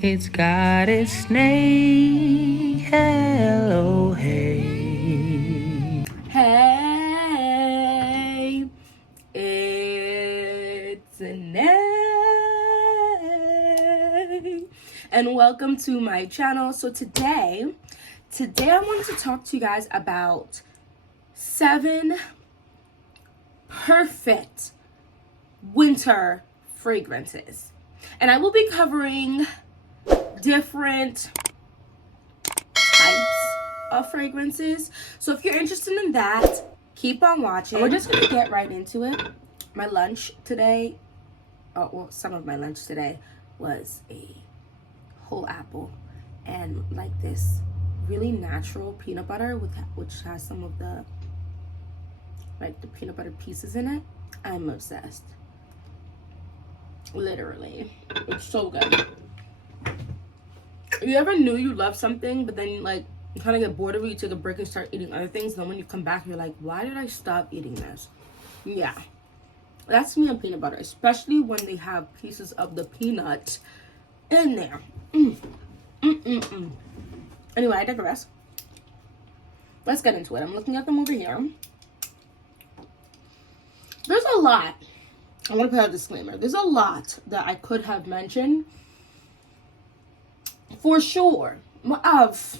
It's got its name. Hello, hey. Hey, it's Nay, and welcome to my channel. So today I wanted to talk to you guys about 7 perfect winter fragrances, and I will be covering different types of fragrances. So if you're interested in that, keep on watching. We're just gonna get right into it. My lunch today, some of my lunch today was a whole apple and like this really natural peanut butter which has some of the peanut butter pieces in it. I'm obsessed. Literally, it's so good. You ever knew you loved something, but then you kind of get bored of it, you take a break and start eating other things, and then when you come back, you're like, why did I stop eating this? Yeah. That's me on peanut butter, especially when they have pieces of the peanut in there. Anyway, I digress. Let's get into it. I'm looking at them over here. There's a lot. I want to put out a disclaimer. There's a lot that I could have mentioned. For sure. Ma'av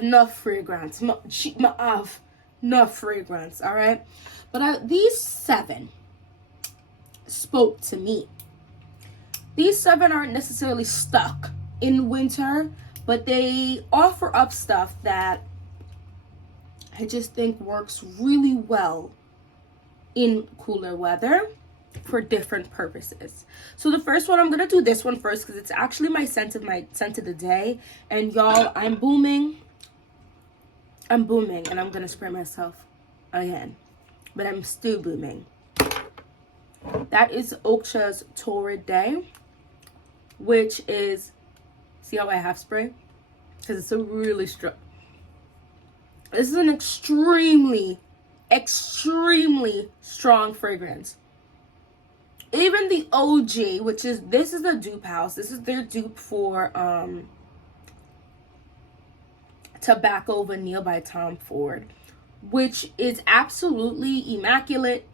enough fragrance. Ma'av enough fragrance, alright? But these 7 spoke to me. These 7 aren't necessarily stuck in winter, but they offer up stuff that I just think works really well in cooler weather for different purposes. So the first one, I'm gonna do this one first because it's actually my scent of the day. And y'all, I'm booming, and I'm gonna spray myself again, but I'm still booming. That is Oksha's Torrid Day, which is, see how I have spray? Because it's a really strong. This is an extremely strong fragrance. Even the OG, this is the dupe house. This is their dupe for Tobacco Vanille by Tom Ford, which is absolutely immaculate.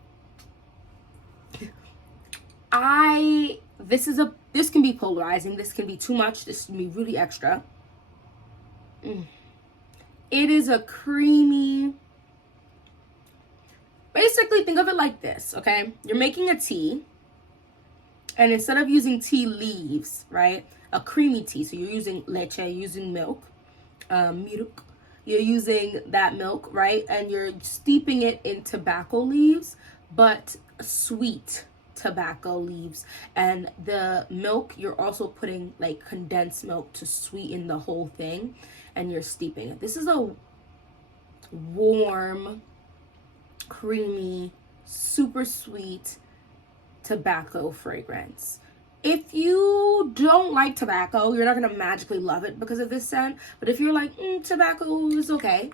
This can be polarizing. This can be too much. This can be really extra. It is a creamy. Basically, think of it like this, okay? You're making a tea. And instead of using tea leaves, right, a creamy tea, so you're using leche, you're using milk, you're using that milk, right, and you're steeping it in tobacco leaves, but sweet tobacco leaves. And the milk, you're also putting like condensed milk to sweeten the whole thing, and you're steeping it. This is a warm, creamy, super sweet tobacco fragrance. If you don't like tobacco, you're not gonna magically love it because of this scent. But if you're like, tobacco is okay,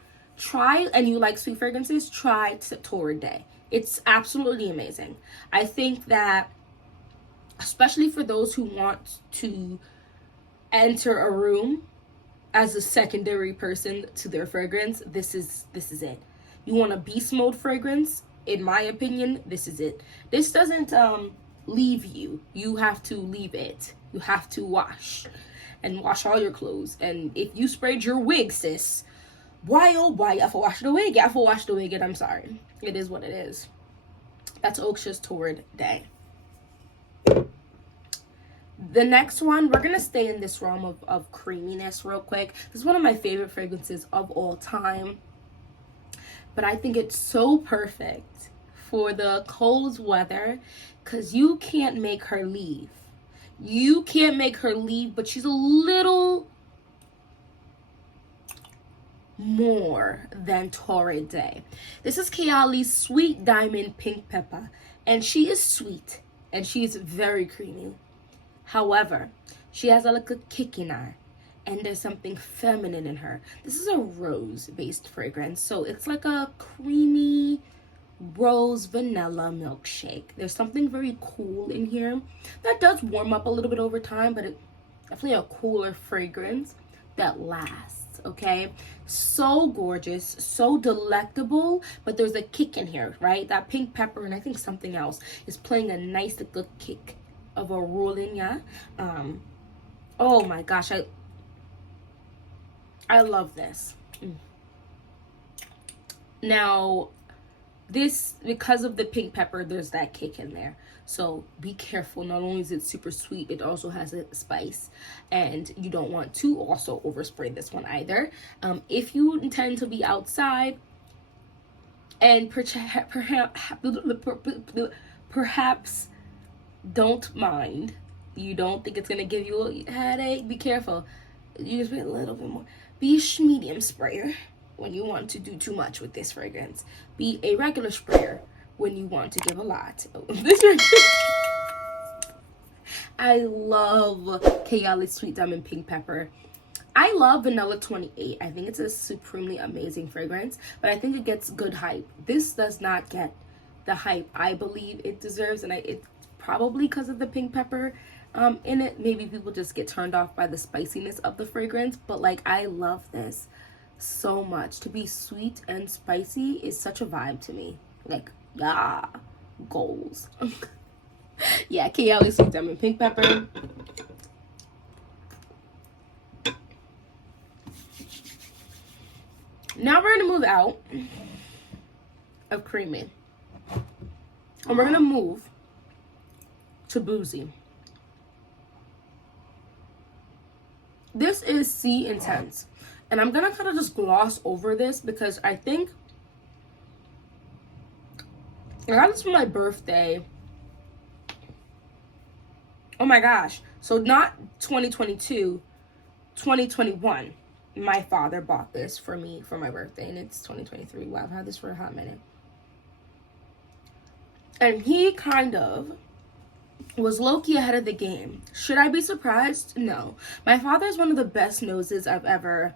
and you like sweet fragrances, try Torrid Day. It's absolutely amazing. I think that, especially for those who want to enter a room as a secondary person to their fragrance, this is it. You want a beast mode fragrance? In my opinion, this is it. This doesn't leave you. You have to leave it. You have to wash all your clothes. And if you sprayed your wig, sis, why oh why you have to wash the wig? You have to wash the wig, and I'm sorry. It is what it is. That's Oksha's Torrid Day. The next one, we're gonna stay in this realm of creaminess real quick. This is one of my favorite fragrances of all time. But I think it's so perfect for the cold weather because you can't make her leave. You can't make her leave, but she's a little more than Torrid Day. This is Kayali's Sweet Diamond Pink Pepper, and she is sweet and she is very creamy. However, she has a little kick in her, and there's something feminine in her. This is a rose-based fragrance, so it's like a creamy rose vanilla milkshake. There's something very cool in here that does warm up a little bit over time, but it definitely a cooler fragrance that lasts. Okay, so gorgeous, so delectable, but there's a kick in here, right? That pink pepper and I think something else is playing a nice good kick of a rolling. Yeah. Oh my gosh, I love this. Now this, because of the pink pepper, there's that kick in there, so be careful. Not only is it super sweet, it also has a spice, and you don't want to also overspray this one either. If you intend to be outside and perhaps don't mind, you don't think it's gonna give you a headache, be careful. Use a little bit more. Be a medium sprayer when you want to do too much with this fragrance. Be a regular sprayer when you want to give a lot. This fragrance. I love Kayali Sweet Diamond Pink Pepper. I love Vanilla 28. I think it's a supremely amazing fragrance, but I think it gets good hype. This does not get the hype I believe it deserves, and it's probably because of the pink pepper in it. Maybe people just get turned off by the spiciness of the fragrance, but like I love this so much. To be sweet and spicy is such a vibe to me. Like, yeah, goals. Yeah, Kayali Sweet Diamond Pink Pepper. Now we're gonna move out of creamy, and we're gonna move to boozy. This is C Intense, and I'm gonna kind of just gloss over this because I think I got this for my birthday. Oh my gosh. So not 2022, 2021. My father bought this for me for my birthday, and it's 2023. Wow, I've had this for a hot minute. And he kind of was low-key ahead of the game. Should I be surprised? No. My father is one of the best noses I've ever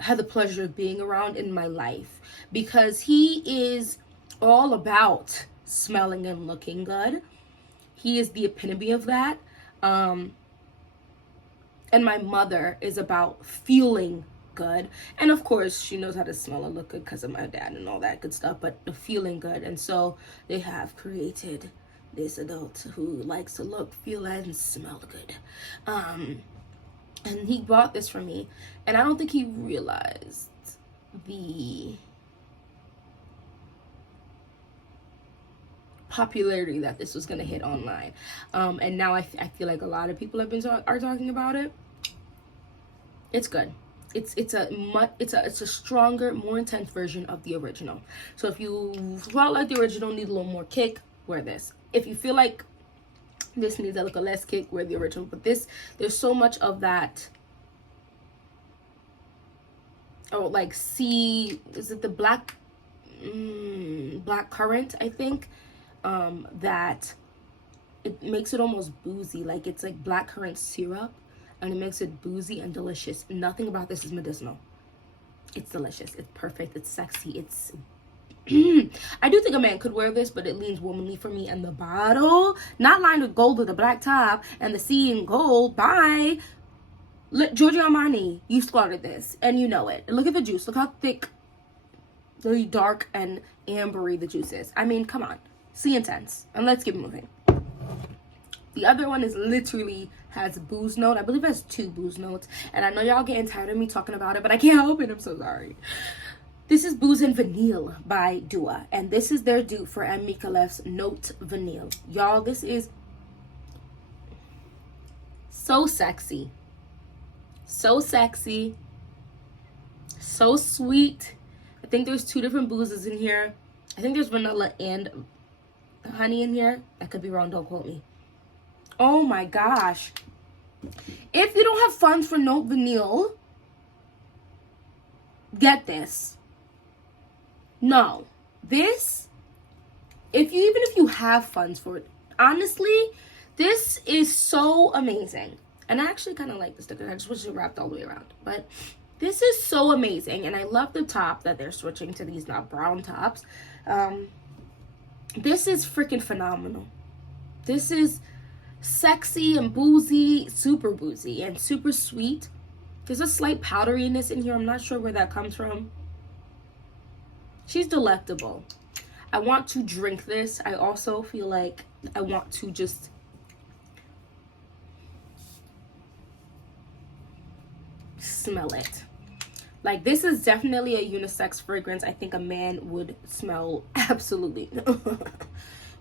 had the pleasure of being around in my life, because he is all about smelling and looking good. He is the epitome of that. And my mother is about feeling good. And of course, she knows how to smell and look good because of my dad and all that good stuff, but the feeling good. And so they have created this adult who likes to look, feel, and smell good. And he bought this for me, and I don't think he realized the popularity that this was going to hit online. And now I feel like a lot of people are talking about it. It's good. It's a stronger, more intense version of the original. So if you felt like the original need a little more kick, wear this. If you feel like this needs a little less kick, wear the original. But this, there's so much of that. Oh, like is it the black currant, I think, that it makes it almost boozy. Like it's like blackcurrant syrup, and it makes it boozy and delicious. Nothing about this is medicinal. It's delicious. It's perfect. It's sexy. It's I do think a man could wear this, but it leans womanly for me. And the bottle, not lined with gold with a black top and the C in gold. Bye. Giorgio Armani, you slaughtered this, and you know it. Look at the juice. Look how thick, really dark and ambery the juice is. I mean, come on. C Intense. And let's keep moving. The other one is literally has a booze note. I believe it has 2 booze notes. And I know y'all getting tired of me talking about it, but I can't help it. I'm so sorry. This is Booze and Vanille by Dua. And this is their dupe for M. Mikalef's Note Vanille. Y'all, this is so sexy. So sexy. So sweet. I think there's 2 different boozes in here. I think there's vanilla and honey in here. I could be wrong. Don't quote me. Oh my gosh. If you don't have funds for Note Vanille, get this. No. This, even if you have funds for it, honestly, this is so amazing. And I actually kind of like the sticker. I just wish it wrapped all the way around. But This is so amazing, and I love the top that they're switching to these now brown tops. This is freaking phenomenal. This is sexy and boozy, super boozy and super sweet. There's a slight powderiness in here. I'm not sure where that comes from. She's delectable. I want to drink this. I also feel like I want to just smell it. Like, this is definitely a unisex fragrance. I think a man would smell absolutely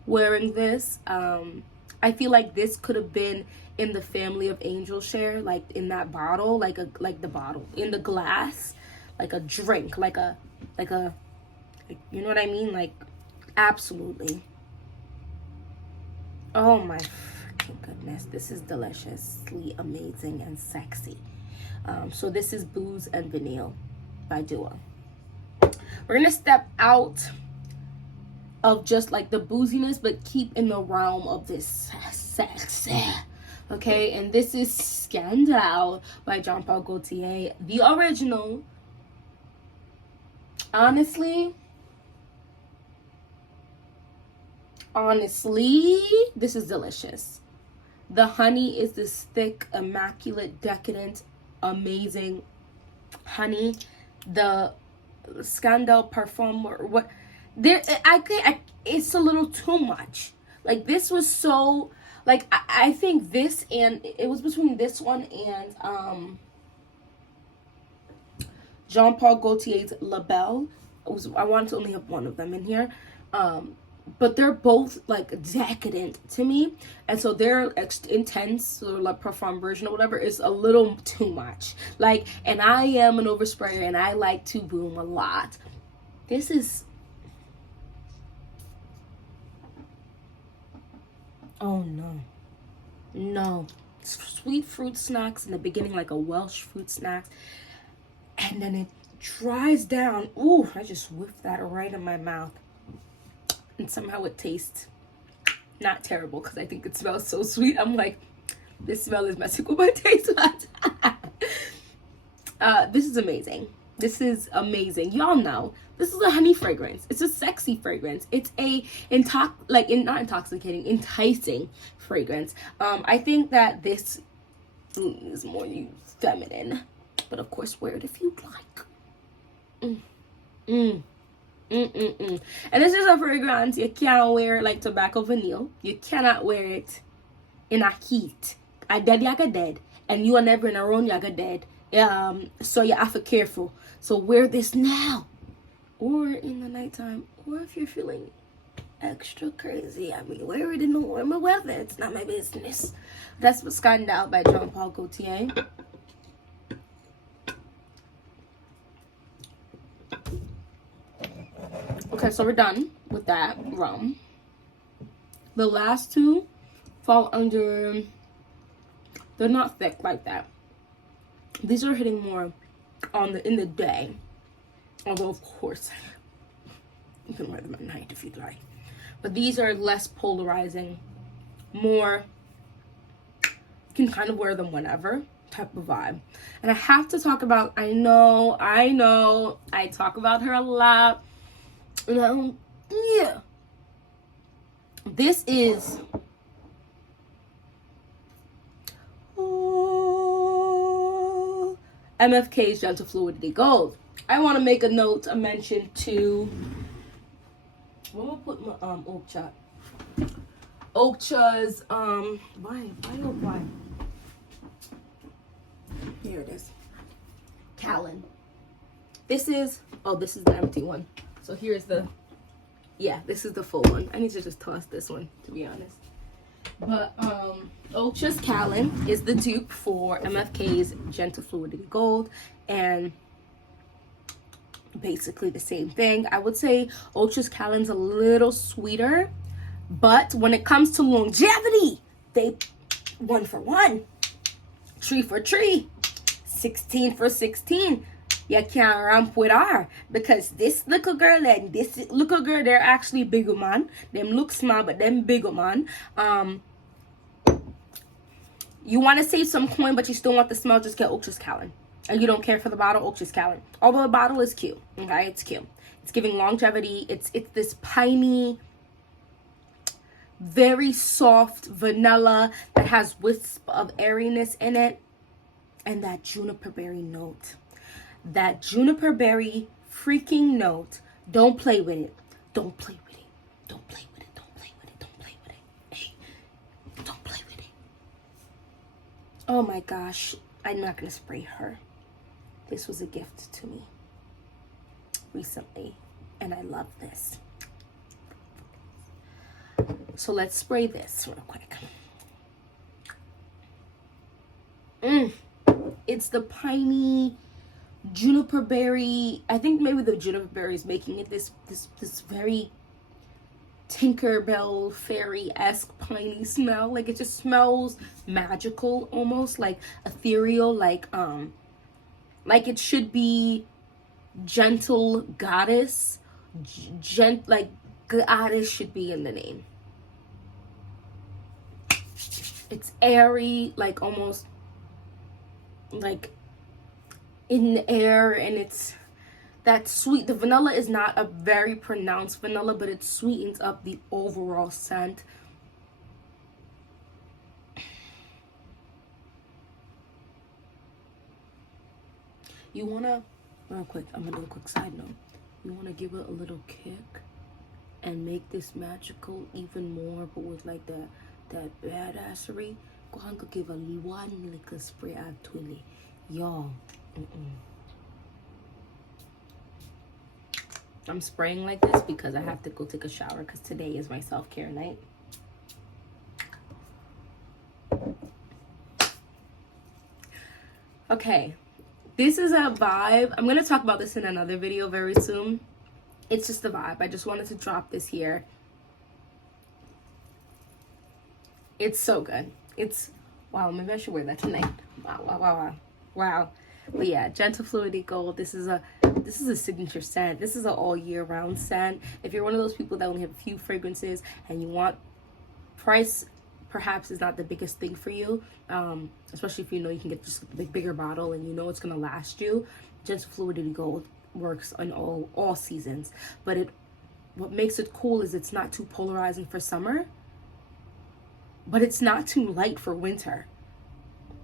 wearing this. I feel like this could have been in the family of Angel Share, like in that bottle, like the bottle in the glass, like a drink, like a you know what I mean? Like, absolutely. Oh my freaking goodness, this is deliciously amazing and sexy. So this is Booze and Vanille by Duo. We're gonna step out of just like the booziness, but keep in the realm of this sex. Okay, and this is Scandal by Jean Paul Gaultier, the original. Honestly, this is delicious. The honey is this thick, immaculate, decadent, amazing honey. The Scandal parfum, or what, there, it's a little too much. Like, this was so, like, I think this, and it was between this one and Jean Paul Gaultier's La Belle. I wanted to only have one of them in here. But they're both like decadent to me, and so their intense or like parfum version or whatever is a little too much. Like, and I am an oversprayer, and I like to boom a lot. This is, oh no, sweet fruit snacks in the beginning, like a Welsh fruit snacks, and then it dries down. Ooh, I just whiffed that right in my mouth. And somehow it tastes not terrible, because I think it smells so sweet. I'm like, this smell is messing with my taste buds. This is amazing. This is amazing. Y'all know this is a honey fragrance. It's a sexy fragrance. It's a not intoxicating, enticing fragrance. I think that this is more feminine, but of course, wear it if you'd like. And this is a fragrance you can't wear like tobacco vanille. You cannot wear it in a heat. I dead yaga dead, and you are never in a round yaga dead. So you have to be careful. So wear this now, or in the nighttime, or if you're feeling extra crazy, I mean, wear it in the warmer weather. It's not my business. That's Scandal by Jean Paul Gaultier. Okay, so we're done with that rum. The last two fall under, they're not thick like that. These are hitting more in the day. Although, of course, you can wear them at night if you'd like. But these are less polarizing, more, you can kind of wear them whenever type of vibe. And I have to talk about, I know, I talk about her a lot. Yeah. This is MFK's Gentle Fluidity Gold. I want to make a note, a mention to, where will I put my Oakcha? Oakcha's why? Here it is. Callan. This is the empty one. So here's this is the full one. I need to just toss this one, to be honest. But Oakcha's Callan is the dupe for MFK's Gentle Fluidity Gold, and basically the same thing. I would say Oakcha's Callan's a little sweeter, but when it comes to longevity, they 1 for 1, 3 for 3, 16 for 16. You can't ramp with her, because this little girl and this little girl, they're actually bigger man. Them look small, but them bigger man. You want to save some coin, but you still want the smell, just get Oakcha's Callan. and you don't care for the bottle, oh, just Callan. Although the bottle is cute, okay, it's cute. It's giving longevity. It's this piney, very soft vanilla that has wisp of airiness in it, and that juniper berry note. That juniper berry freaking note. Don't play with it. Don't play with it. Don't play with it. Don't play with it. Don't play with it. Hey, don't play with it. Oh my gosh. I'm not going to spray her. This was a gift to me recently, and I love this. So let's spray this real quick. It's the piney juniper berry. I think maybe the juniper berry is making it this very Tinkerbell fairy-esque piney smell. Like, it just smells magical, almost like ethereal, like it should be gentle goddess. Like goddess should be in the name. It's airy, like almost like in the air, and it's that sweet. The vanilla is not a very pronounced vanilla, but it sweetens up the overall scent. You wanna, real quick, I'm gonna do a quick side note. You wanna give it a little kick and make this magical even more, but with like that badassery. Go ahead and give a one little spray out to it. Y'all. I'm spraying like this because I have to go take a shower, because today is my self-care night. Okay, this is a vibe. I'm going to talk about this in another video very soon. It's just a vibe. I just wanted to drop this here. It's so good. It's, wow, maybe I should wear that tonight. Wow. But yeah, Gentle Fluidity Gold. This is a signature scent. This is an all year round scent. If you're one of those people that only have a few fragrances and you want, price perhaps is not the biggest thing for you, especially if you know you can get just a bigger bottle and you know it's gonna last you. Gentle Fluidity Gold works on all seasons. But what makes it cool is it's not too polarizing for summer, but it's not too light for winter.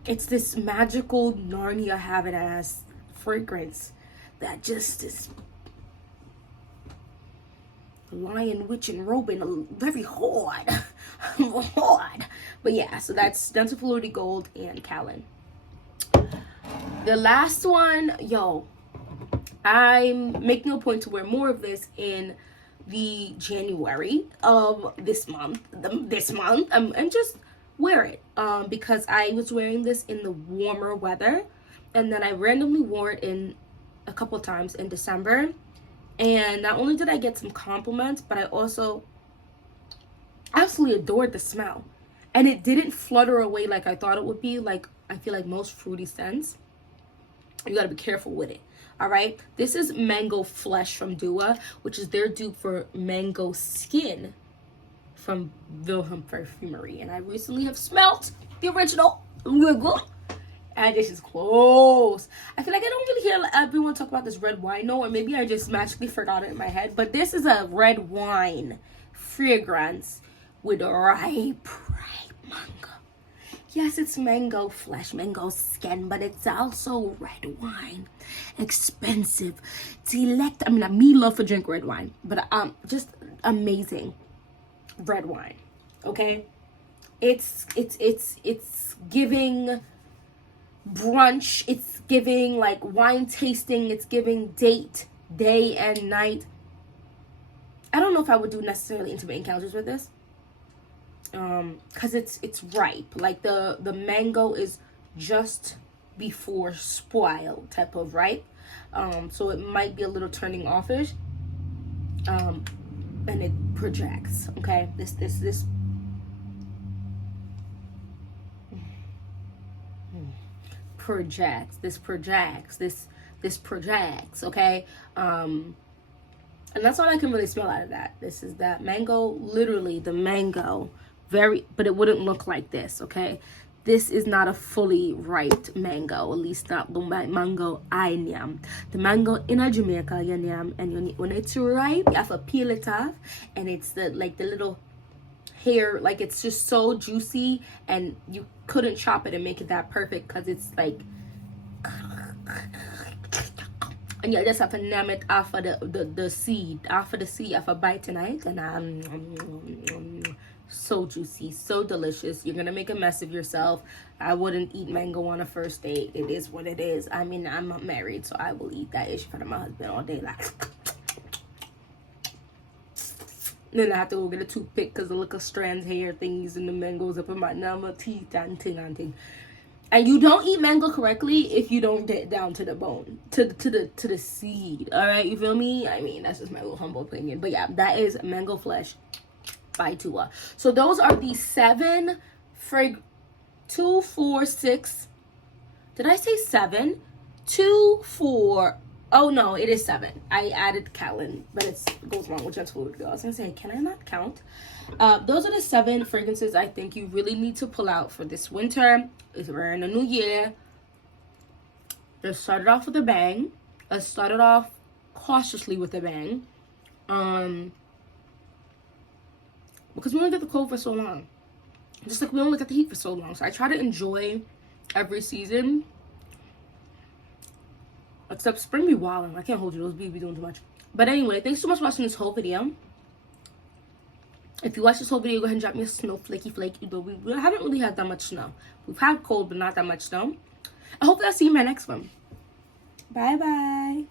It's this magical Narnia having ass fragrance that just is lion, witch, and robin, very hard. But yeah, so that's Gentle Fluidity Gold and Callan. The last one, yo, I'm making a point to wear more of this in the January of this month. And just wear it because I was wearing this in the warmer weather, and then I randomly wore it in a couple times in December, and not only did I get some compliments, but I also absolutely adored the smell, and it didn't flutter away like I thought it would be. Like, I feel like most fruity scents, you gotta be careful with it. All right, this is Mango Flesh from Dua, which is their dupe for Mango Skin from Wilhelm Perfumery, and I recently have smelt the original, and this is close. I feel like I don't really hear everyone talk about this red wine, or maybe I just magically forgot it in my head, but this is a red wine fragrance with ripe mango. Yes, it's mango flesh, mango skin, but it's also red wine. Expensive, select. I mean, me love to drink red wine, but just amazing red wine. Okay, it's giving brunch. It's giving like wine tasting. It's giving date, day and night. I don't know if I would do necessarily intimate encounters with this. Cause it's ripe. Like the mango is just before spoil type of ripe. So it might be a little turning offish. And it projects. Okay, this projects. This projects. Okay. And that's all I can really smell out of that. This is that mango, literally the mango. But it wouldn't look like this, okay? this is not a fully ripe mango, at least not the mango I yam. The mango in Jamaica, you yam, and when it's ripe, you have to peel it off, and it's the little hair, like it's just so juicy, and you couldn't chop it and make it that perfect because it's like, and you just have to name it off of the seed, off a bite tonight, and so juicy, so delicious. You're gonna make a mess of yourself. I wouldn't eat mango on a first date. It is what it is. I mean, I'm not married, so I will eat that ish for my husband all day, like. Then I have to go get a toothpick because the little strands, hair thingies, and the mangoes up in my teeth and ting. And you don't eat mango correctly if you don't get down to the bone, to the seed. All right, you feel me? I mean, that's just my little humble opinion. But yeah, that is mango flesh by Tua. So those are the 7 2, 4, 6. Did I say 7? 2, 4. Oh no, it is 7. I added Callan, but it goes wrong with Gentle Fluid Girl. I was gonna say, can I not count? Those are the 7 fragrances I think you really need to pull out for this winter. We're in a new year. Let's start it off with a bang. Let's start it off cautiously with a bang. Because we only get the cold for so long. Just like we only get the heat for so long. So I try to enjoy every season. Except spring be wilding. I can't hold you. Those bees be doing too much. But anyway, thanks so much for watching this whole video. If you watch this whole video, go ahead and drop me a snowflakey flake. Though we haven't really had that much snow. We've had cold, but not that much snow. I hope I'll see you in my next one. Bye-bye.